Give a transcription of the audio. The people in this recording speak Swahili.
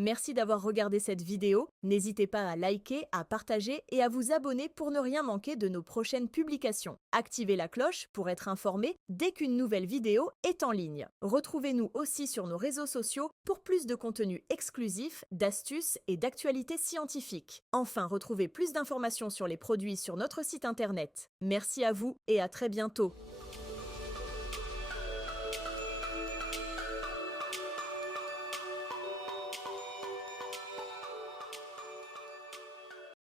Merci d'avoir regardé cette vidéo. N'hésitez pas à liker, à partager et à vous abonner pour ne rien manquer de nos prochaines publications. Activez la cloche pour être informé dès qu'une nouvelle vidéo est en ligne. Retrouvez-nous aussi sur nos réseaux sociaux pour plus de contenu exclusif, d'astuces et d'actualités scientifiques. Enfin, retrouvez plus d'informations sur les produits sur notre site internet. Merci à vous et à très bientôt.